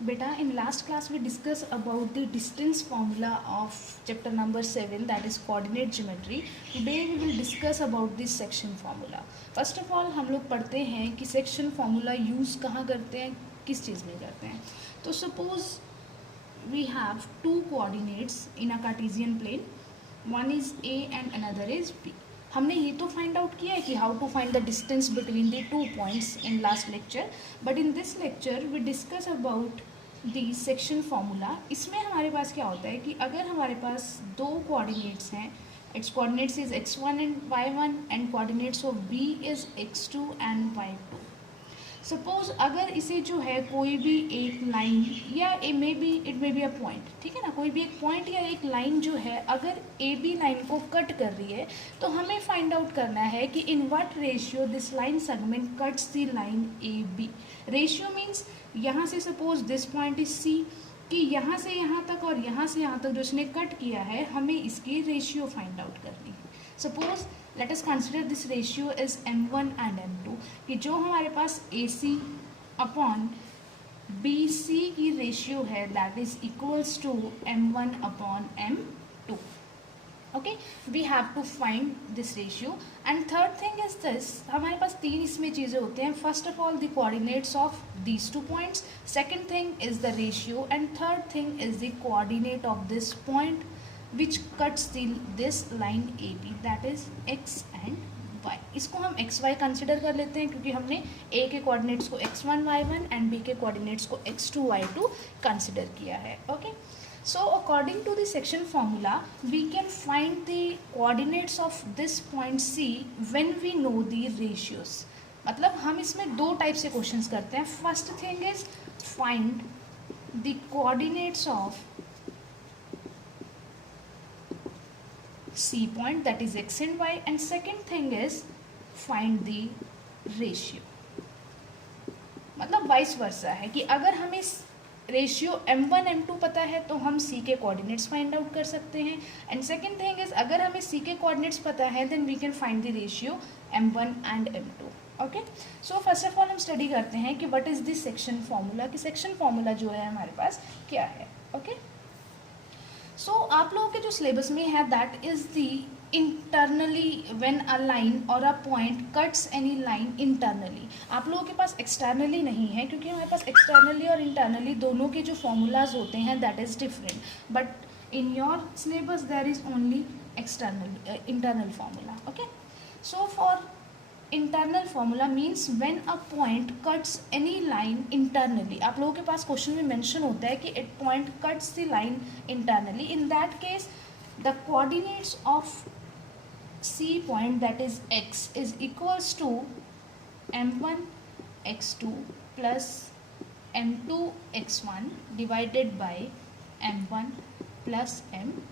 Beta, in last class we discussed about the distance formula of chapter number 7, that is coordinate geometry. Today we will discuss about this section formula. First of all हम लोग पढ़ते हैं कि section formula use कहाँ करते हैं, किस चीज़ में करते हैं. तो suppose we have two coordinates in a Cartesian plane, one is A and another is B. हमने ये तो फाइंड आउट किया है कि how to find the distance between the two points in last lecture, but in this lecture we discuss about the section formula. इसमें हमारे पास क्या होता है कि अगर हमारे पास दो कोऑर्डिनेट्स हैं, it's coordinates is x1 and y1 and coordinates of b is x2 and y2. Suppose अगर इसे जो है कोई भी एक लाइन या it may be a point, ठीक है ना, कोई भी एक पॉइंट या एक लाइन जो है अगर ए बी लाइन को कट कर रही है, तो हमें फाइंड आउट करना है कि in what ratio this line segment cuts the line A B. Ratio means यहाँ से suppose this point is C, कि यहाँ से यहाँ तक और यहाँ से यहाँ तक जो इसने कट किया है, हमें इसकी रेशियो फाइंड आउट करनी है. Suppose let us consider this ratio is m1 and m2, कि जो हमारे पास AC अपॉन BC की रेशियो है that is equals to m1 upon m2. Okay, we have to find this ratio. And third thing is this, हमारे पास तीन इसमें चीज़ें होते हैं. First of all the coordinates of these two points, second thing is the ratio, and third thing is the coordinate of this point which cuts this line AB, that is x and y. इसको हम xy consider कर लेते हैं क्योंकि हमने A के coordinates को x1 y1 and B के कोऑर्डिनेट्स को x2 y2 कंसिडर किया है. Okay, so according to the section formula we can find the coordinates of this point C when we know the ratios. मतलब हम इसमें दो टाइप से क्वेश्चंस करते हैं. First thing is find the coordinates of C point, that is x and y, and second thing is find the ratio. मतलब vice versa है कि अगर हमें रेशियो m1 m2 पता है तो हम C के कोऑर्डिनेट्स फाइंड आउट कर सकते हैं. एंड सेकेंड थिंग इज अगर हमें C के कोऑर्डिनेट्स पता है then we can find the ratio m1 and m2. Okay, so first of all हम स्टडी करते हैं कि what is this section formula, कि सेक्शन फॉर्मूला जो है हमारे पास क्या है. ओके, सो आप लोगों के जो सिलेबस में है that is the internally when a line और a point cuts any line internally. आप लोगों के पास एक्सटर्नली नहीं है क्योंकि हमारे पास एक्सटर्नली और इंटरनली दोनों के जो फॉर्मूलाज होते हैं that is different, but in your syllabus there is only internal formula. Okay, so for internal formula means when a point cuts any line internally. आप लोगों के पास क्वेश्चन में मेंशन होता है कि it point cuts the line internally. In that case the coordinates of C point that is x is equals to m1 x2 plus m2 x1 divided by m1 plus m2.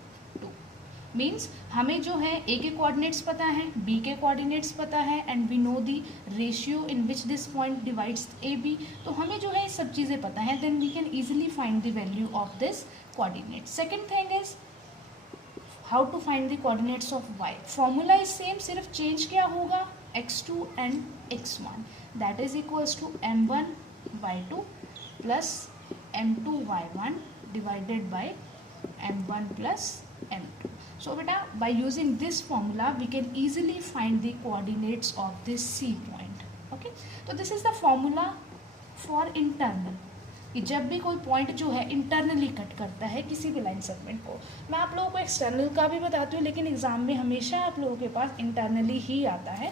Means हमें जो है A के coordinates पता है, B के coordinates पता है, and we know the ratio in which this point divides AB. तो हमें जो है ये सब चीज़ें पता है, then we can easily find the value of this coordinate. Second thing is how to find the coordinates of Y. Formula is same, सिर्फ चेंज क्या होगा, x2 and x1 that is equals to m1 y2 plus m2 y1 divided by m1 plus m2. So beta, by using this formula we can easily find the coordinates of this C point. Okay, तो this is the formula for internal, कि जब भी कोई point जो है internally cut करता है किसी भी लाइन सेगमेंट को. मैं आप लोगों को एक्सटर्नल का भी बताती हूँ लेकिन एग्जाम में हमेशा आप लोगों के पास इंटरनली ही आता है.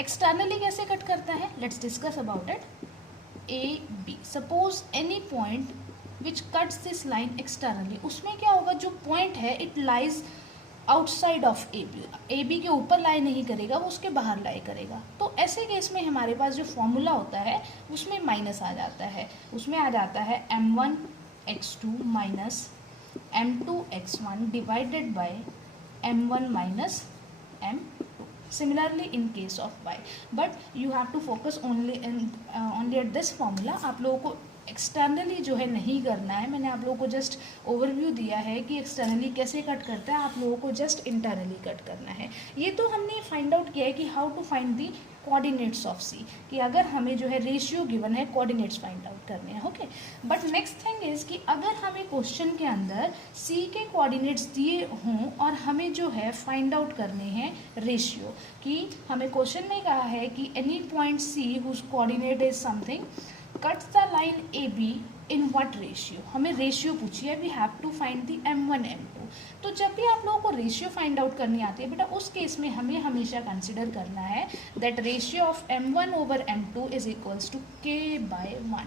एक्सटर्नली कैसे कट करता है, let's discuss about it. A B, suppose any point which cuts this line externally, उसमें क्या होगा, जो पॉइंट है it lies outside of A B के ऊपर लाई नहीं करेगा, वो उसके बाहर लाई करेगा. तो ऐसे केस में हमारे पास जो फॉर्मूला होता है उसमें माइनस आ जाता है. उसमें आ जाता है m1 x2 minus m2 x1 divided by m1 minus m2. Similarly in case of y, but you have to focus only at this formula. आप लोगों को एक्सटर्नली जो है नहीं करना है, मैंने आप लोगों को जस्ट ओवरव्यू दिया है कि एक्सटर्नली कैसे कट करता है, आप लोगों को जस्ट इंटरनली कट करना है। ये तो हमने फाइंड आउट किया है कि how to find the coordinates of C, कि अगर हमें जो है रेशियो गिवन है कोऑर्डिनेट्स फाइंड आउट करने हैं, okay. But next thing is कि अगर हमें क्वेश्चन के अंदर सी के कोऑर्डिनेट्स दिए हों और हमें जो है फाइंड आउट करने हैं रेशियो, कि हमें क्वेश्चन में कहा है कि any point C whose coordinate is something cuts the line A B in what ratio, हमें रेशियो पूछी है, we have to find the m1 m2। तो जब भी आप लोगों को रेशियो फाइंड आउट करनी आती है बेटा, उस केस में हमें हमेशा कंसिडर करना है that ratio of m1 over m2 is equals to k/1,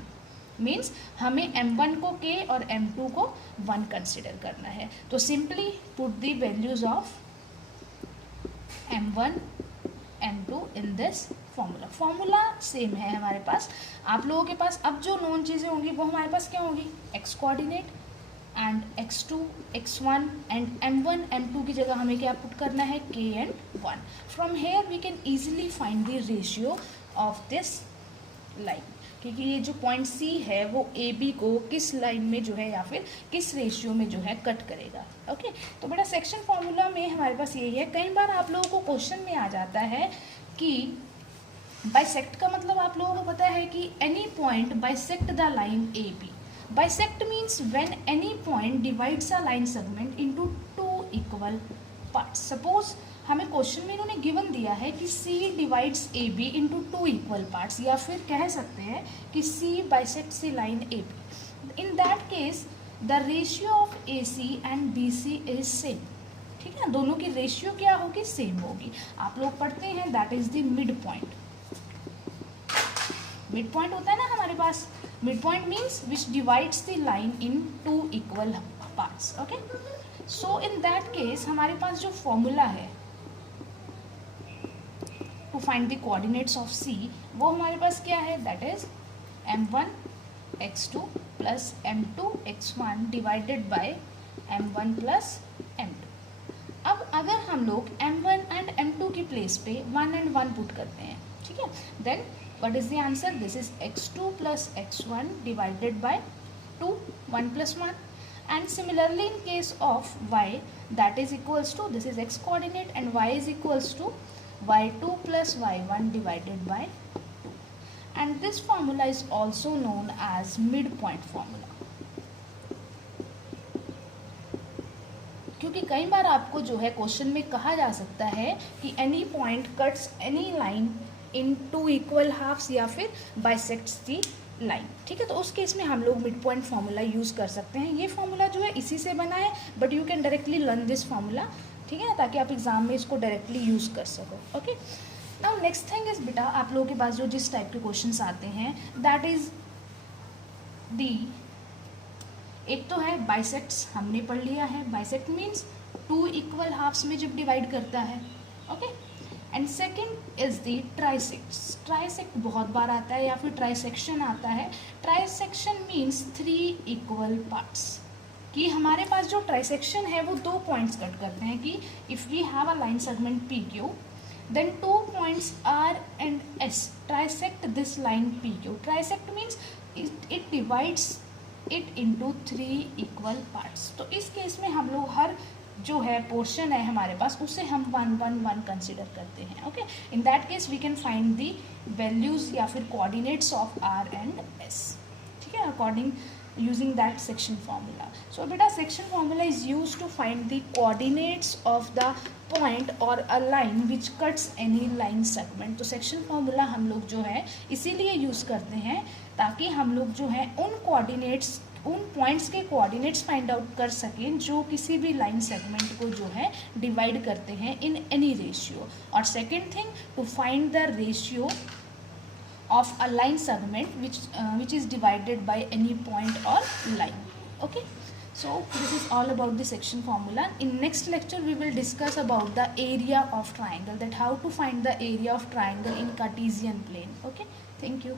means हमें m1 को k और m2 को 1 कंसिडर करना है। तो simply put the values of m1 m2 in this formula. Formula same है हमारे पास, आप लोगों के पास अब जो नोन चीज़ें होंगी वो हमारे पास क्या होंगी, x coordinate and x2 x1 and m1 m2 की जगह हमें क्या पुट करना है, k and 1। From here we can easily find the ratio of this line, क्योंकि ये जो पॉइंट C है वो ए बी को किस लाइन में जो है या फिर किस रेशियो में जो है कट करेगा, ओके। तो बेटा सेक्शन फॉर्मूला में हमारे पास यही है। कई बार आप लोगों को क्वेश्चन में आ जाता है कि बाइसेक्ट का मतलब आप लोगों को पता है कि any point bisect the line A B. Bisect means when any point divides a line segment into 2 equal parts. Suppose हमें क्वेश्चन में इन्होंने गिवन दिया है कि C divides A B into 2 equal parts, या फिर कह सकते हैं कि C bisects the line A B. In that case the ratio of A C and B C is same, ठीक है, दोनों की रेशियो क्या होगी, सेम होगी। आप लोग पढ़ते हैं that is the mid point. Mid point होता है ना हमारे पास, mid point means which divides the line in 2 equal parts, okay. So in that case हमारे पास जो फॉर्मूला है to find the coordinates of C, वो हमारे पास क्या है, that is m1 x2 plus m2 x1 divided by m1 plus m2। अब अगर हम लोग m1 एंड m2 की प्लेस पे 1 एंड 1 पुट करते हैं, ठीक है, then what is the answer, this is x2 plus x1 divided by 2, 1 plus 1। and similarly in case of y, that is equals to, this is x coordinate and y is equals to y2 plus y1 divided by 2, and this formula is also known as midpoint formula। क्योंकि कई बार आपको जो है question में कहा जा सकता है कि any point cuts any line in 2 equal halves या फिर बाइसेक्ट्स दी लाइन, ठीक है। तो उस केस में हम लोग मिड पॉइंट फार्मूला यूज़ कर सकते हैं। ये फार्मूला जो है इसी से बना है, but you can directly learn this formula, ठीक है, ताकि आप एग्जाम में इसको डायरेक्टली यूज़ कर सको, okay. Now next thing is बेटा, आप लोगों के पास जो जिस टाइप के क्वेश्चंस आते हैं दैट इज दी, एक तो है बाइसेक्ट्स, हमने पढ़ लिया है, बाइसेक्ट मीन्स 2 इक्वल हाफ्स में जब डिवाइड करता है, okay. And second is the trisects. Trisect बहुत बार आता है या फिर ट्राइसेक्शन आता है। ट्राइसेक्शन मीन्स 3 इक्वल पार्ट्स, कि हमारे पास जो ट्राइसेक्शन है वो 2 पॉइंट्स कट करते हैं, कि if we have a line segment P Q then 2 points R and S trisect this line P Q. Trisect means it divides it into 3 equal parts. तो इस केस में हम लोग हर जो है पोर्शन है हमारे पास उसे हम 1 1 1 कंसिडर करते हैं, okay. In that case we can find the values या फिर coordinates of R and S, ठीक है, according using that section formula. So बेटा section formula is use to find the coordinates of the point और a line which cuts any line segment. तो section formula हम लोग जो है इसीलिए यूज़ करते हैं ताकि हम लोग जो है उन कोऑर्डिनेट्स, उन पॉइंट्स के कोऑर्डिनेट्स फाइंड आउट कर सकें जो किसी भी लाइन सेगमेंट को जो है डिवाइड करते हैं इन एनी रेशियो। और second thing, to find the ratio of a line segment which is divided by any point or line. Okay, so this is all about the section formula. In next lecture we will discuss about the area of triangle, that how to find the area of triangle in Cartesian plane. Okay, thank you.